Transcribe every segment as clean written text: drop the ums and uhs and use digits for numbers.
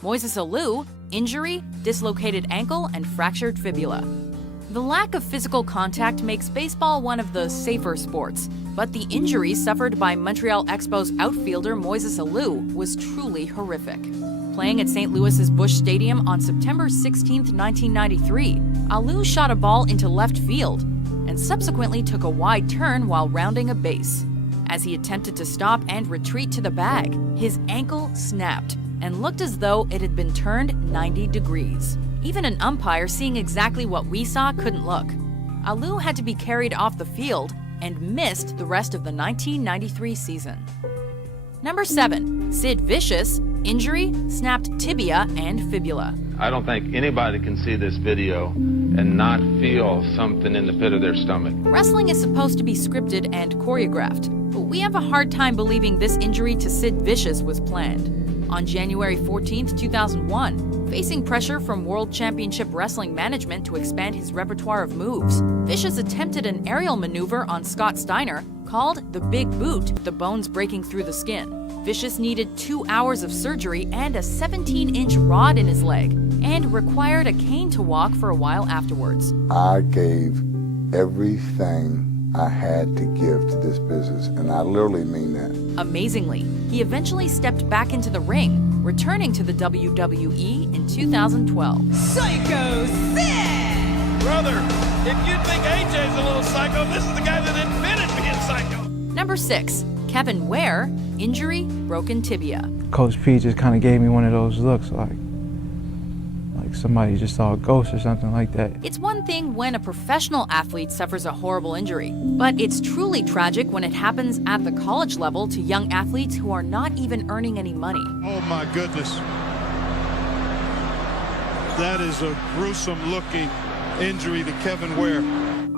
Moises Alou, injury, dislocated ankle, and fractured fibula. The lack of physical contact makes baseball one of the safer sports, but the injury suffered by Montreal Expos outfielder Moises Alou was truly horrific. Playing at St. Louis's Busch Stadium on September 16, 1993, Alou shot a ball into left field and subsequently took a wide turn while rounding a base. As he attempted to stop and retreat to the bag, his ankle snapped and looked as though it had been turned 90 degrees. Even an umpire seeing exactly what we saw couldn't look. Alou had to be carried off the field and missed the rest of the 1993 season. Number 7. Sid Vicious, injury, snapped tibia and fibula. I don't think anybody can see this video and not feel something in the pit of their stomach. Wrestling is supposed to be scripted and choreographed, but we have a hard time believing this injury to Sid Vicious was planned. On January 14, 2001, facing pressure from World Championship Wrestling management to expand his repertoire of moves, Vicious attempted an aerial maneuver on Scott Steiner called the Big Boot, with the bones breaking through the skin. Vicious needed 2 hours of surgery and a 17-inch rod in his leg, and required a cane to walk for a while afterwards. I gave everything I had to give to this business, and I literally mean that. Amazingly, he eventually stepped back into the ring, returning to the WWE in 2012. Psycho Sid! Brother, if you think AJ's a little psycho, this is the guy that invented being psycho. Number 6. Kevin Ware, injury, broken tibia. Coach P just kind of gave me one of those looks like somebody just saw a ghost or something like that. It's one thing when a professional athlete suffers a horrible injury, but it's truly tragic when it happens at the college level to young athletes who are not even earning any money. Oh my goodness. That is a gruesome looking injury to Kevin Ware.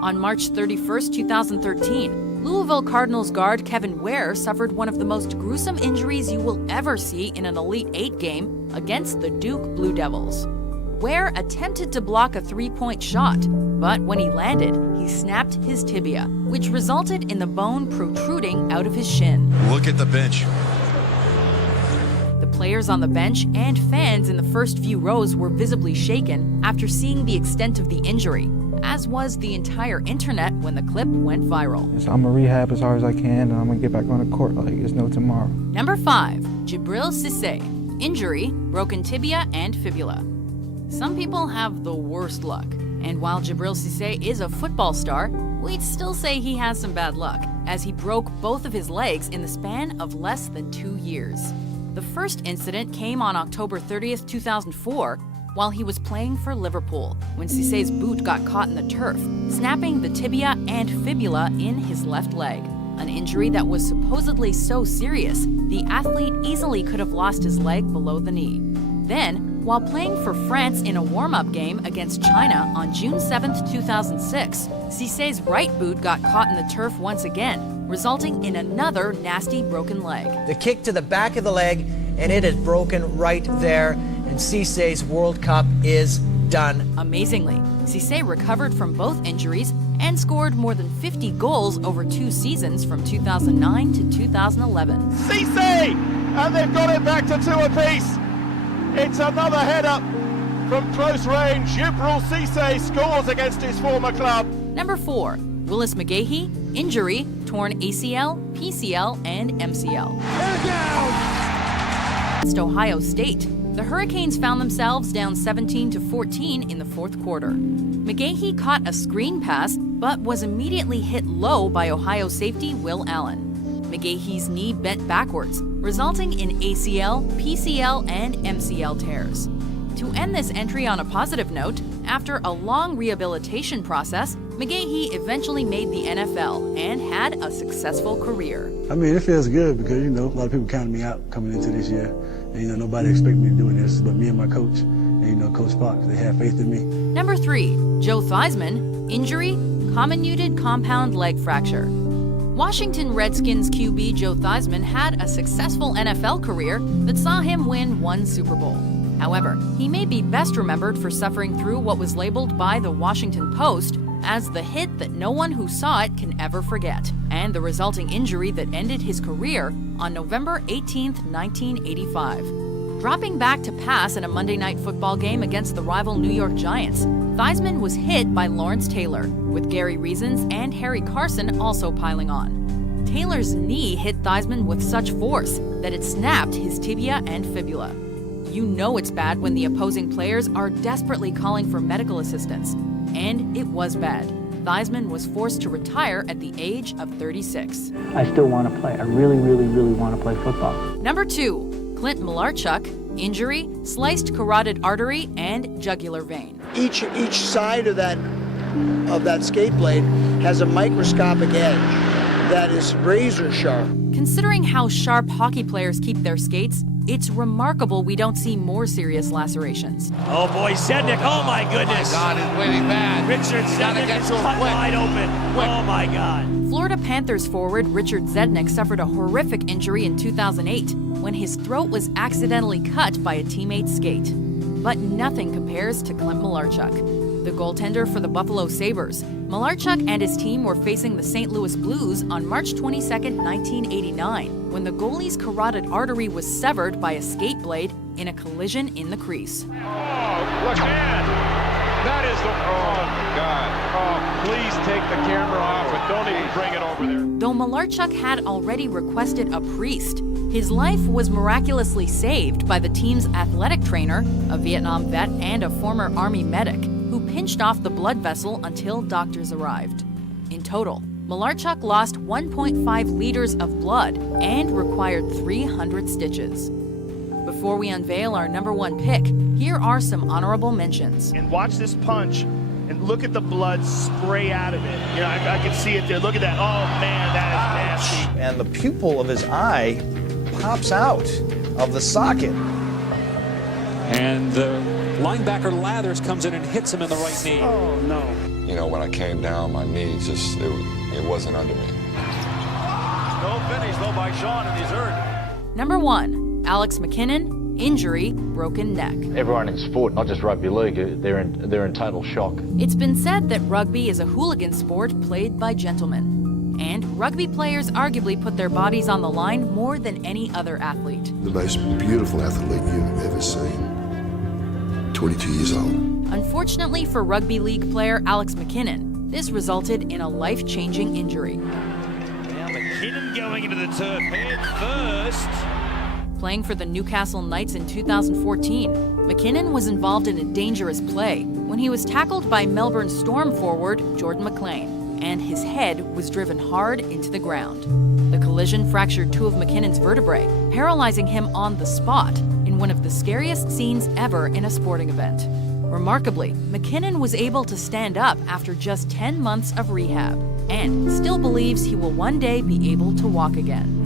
On March 31, 2013, Louisville Cardinals guard Kevin Ware suffered one of the most gruesome injuries you will ever see in an Elite 8 game against the Duke Blue Devils. Ware attempted to block a three-point shot, but when he landed, he snapped his tibia, which resulted in the bone protruding out of his shin. Look at the bench. The players on the bench and fans in the first few rows were visibly shaken after seeing the extent of the injury, as was the entire internet when the clip went viral. So I'm gonna rehab as hard as I can, and I'm gonna get back on the court like there's no tomorrow. Number 5. Djibril Cisse, injury, broken tibia and fibula. Some people have the worst luck, and while Djibril Cisse is a football star, we'd still say he has some bad luck, as he broke both of his legs in the span of less than 2 years. The first incident came on October 30th, 2004, while he was playing for Liverpool, when Cisse's boot got caught in the turf, snapping the tibia and fibula in his left leg, an injury that was supposedly so serious, the athlete easily could have lost his leg below the knee. Then, while playing for France in a warm-up game against China on June 7, 2006, Cisse's right boot got caught in the turf once again, resulting in another nasty broken leg. The kick to the back of the leg, and it is broken right there, and Cisse's World Cup is done. Amazingly, Cisse recovered from both injuries and scored more than 50 goals over 2 seasons from 2009 to 2011. Cisse! And they've got it back to 2 apiece. It's another header from close range. Djibril Cisse scores against his former club. Number 4. Willis mcgahee, injury, torn ACL, PCL, and MCL. Against Ohio State, the Hurricanes found themselves down 17-14 in the fourth quarter. mcgahee caught a screen pass, but was immediately hit low by Ohio safety Will Allen. mcgahee's knee bent backwards, resulting in ACL, PCL, and MCL tears. To end this entry on a positive note, after a long rehabilitation process, mcgahee eventually made the NFL and had a successful career. I mean, it feels good because, a lot of people counted me out coming into this year. And, nobody expected me to do this but me and my coach. And, Coach Fox, they have faith in me. Number 3. Joe Theismann, injury, comminuted compound leg fracture. Washington Redskins QB Joe Theismann had a successful NFL career that saw him win 1 Super Bowl. However, he may be best remembered for suffering through what was labeled by the Washington Post as the hit that no one who saw it can ever forget, and the resulting injury that ended his career on November 18, 1985. Dropping back to pass in a Monday Night Football game against the rival New York Giants, Theismann was hit by Lawrence Taylor, with Gary Reasons and Harry Carson also piling on. Taylor's knee hit Theismann with such force that it snapped his tibia and fibula. You know it's bad when the opposing players are desperately calling for medical assistance. And it was bad. Theismann was forced to retire at the age of 36. I still want to play. I really, really, really want to play football. Number 2. Clint Malarchuk, injury, sliced carotid artery, and jugular vein. Each side of that skate blade has a microscopic edge that is razor sharp. Considering how sharp hockey players keep their skates, it's remarkable we don't see more serious lacerations. Oh boy, Zednik, oh my goodness. Oh my God, it's really bad. Richard Zednik is cut wide open. Oh my God. Florida Panthers forward Richard Zednik suffered a horrific injury in 2008 when his throat was accidentally cut by a teammate's skate. But nothing compares to Clint Malarchuk, the goaltender for the Buffalo Sabres. Malarchuk and his team were facing the St. Louis Blues on March 22, 1989, when the goalie's carotid artery was severed by a skate blade in a collision in the crease. Oh, look, man! That is the... Oh, my God. Oh, please take the camera off and don't even bring it over there. Though Malarchuk had already requested a priest, his life was miraculously saved by the team's athletic trainer, a Vietnam vet and a former Army medic, who pinched off the blood vessel until doctors arrived. In total, Malarchuk lost 1.5 liters of blood and required 300 stitches. Before we unveil our number 1 pick, here are some honorable mentions. And watch this punch and look at the blood spray out of it. You know, I can see it there. Look at that. Oh man, that is nasty. And the pupil of his eye pops out of the socket. And the linebacker Lathers comes in and hits him in the right knee. Oh no. You know, when I came down, my knee just, it wasn't under me. No finish though by Sean, and he's hurt. Number 1, Alex McKinnon, injury, broken neck. Everyone in sport, not just rugby league, they're in total shock. It's been said that rugby is a hooligan sport played by gentlemen. And rugby players arguably put their bodies on the line more than any other athlete. The most beautiful athlete you've ever seen. 22 years old. Unfortunately for rugby league player Alex McKinnon, this resulted in a life-changing injury. Now McKinnon going into the turf head first. Playing for the Newcastle Knights in 2014, McKinnon was involved in a dangerous play when he was tackled by Melbourne Storm forward Jordan McLean, and his head was driven hard into the ground. The collision fractured 2 of McKinnon's vertebrae, paralyzing him on the spot in one of the scariest scenes ever in a sporting event. Remarkably, McKinnon was able to stand up after just 10 months of rehab and still believes he will one day be able to walk again.